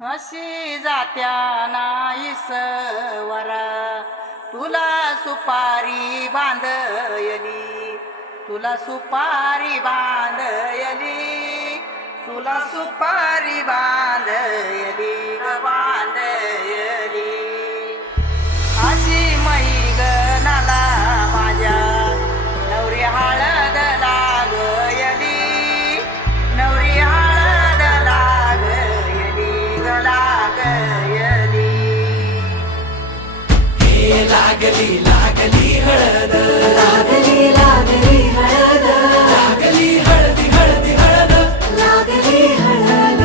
अशी जात्या नाईसवरा तुला सुपारी बांधयली, तुला सुपारी बांधयली, तुला सुपारी बांधयली ग बांधयली. अशी मैगनाला माझ्या नवरी हळद लागयली, नवरी हळद लागयली ग लागयली. हे लागली लागली हळद, लागली लागली हळद, लागली हळदी हळदी हळद, लागली हळद,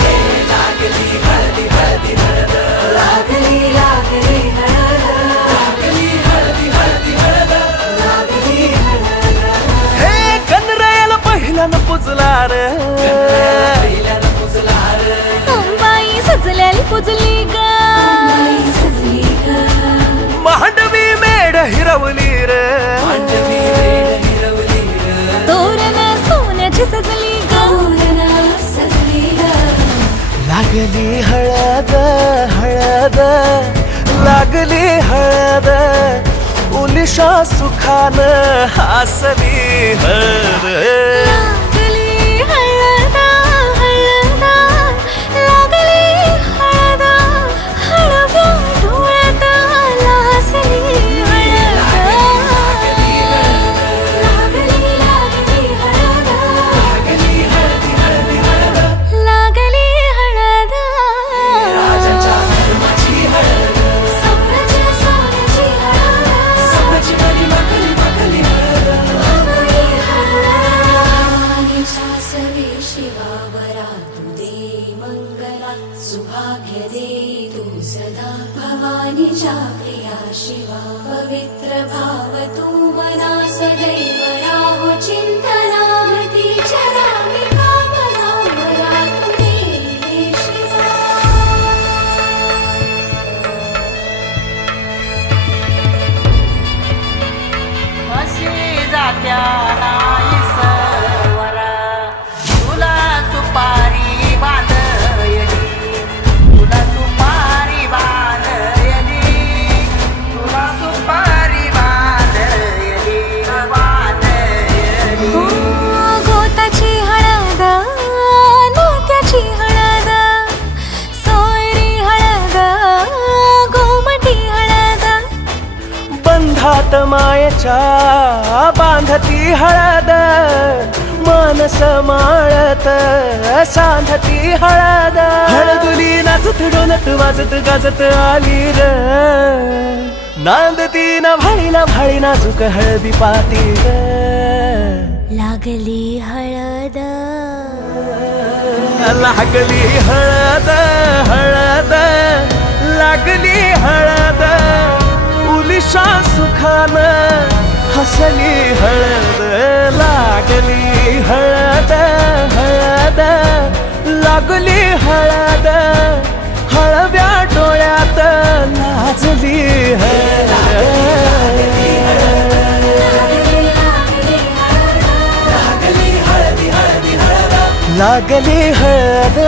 हे लागली हळदी हळदी हळद, लागली लागली हळद, लागली हळदी हळदी हळद. लागली हळद. हे कनरायाला पहिल्यानं पुजला रे, पहिल्यानं पुजला रे, अंबाई सजल्याली पुजली ग, बाई सजली ग, मांडवी मेढ हिरवली रे, मांडवी रेड हिरवली रे, तोरण सोन्याची सजली ग, तोरण सजली ग. लागली हळद हळद, लागली हळद, उलिशा सुखान हसली हळद. लागली हळद हळद, लागली हळद, हळव्या डोळ्यात लाजली हळद. लागली लागली हळद, लागली हळदी हळदी हळद, लागली हळद. राजाच्या धर्माची हळद, सोन्याची सोन्याची हळद, सोन्याची मली मखली मखली हळद. भवानी हळद. भवानीच्या सवे शिवावरा तू दे मंगला, सुभाग्य दे तू सदा. भवानीच्या प्रिया शिवा पवित्र भाव तू मना सदैव राहो चिंतना. तीच्या नामी कामना वरा तू दे शिवा. अशी जात्या नाईसवरा तुला सुपारी बांधयली, तुला सुपारी बांधयली, तुला सुपारी बांधयली ग बांधयली. गोताची हळद, नात्याची हळद, सोयरी हळद, गोमटी हळद, बंधात मायेच्या बांधती हळद, मानस माळत सांधती हळद. हळदुली नाचत डोलत वाजत गाजत आली र, नांदती ना भाळी नाजूक हळदी पाती र. लागली हळद. लागली हळद हळद, लागली हळद, उलिशा सुखान हसली हळद. लागली हळद हळद, लागली हळद, हळव्या डोळ्यात लाजली हळद. लागली हळदी हळदी हळद, लागली हळद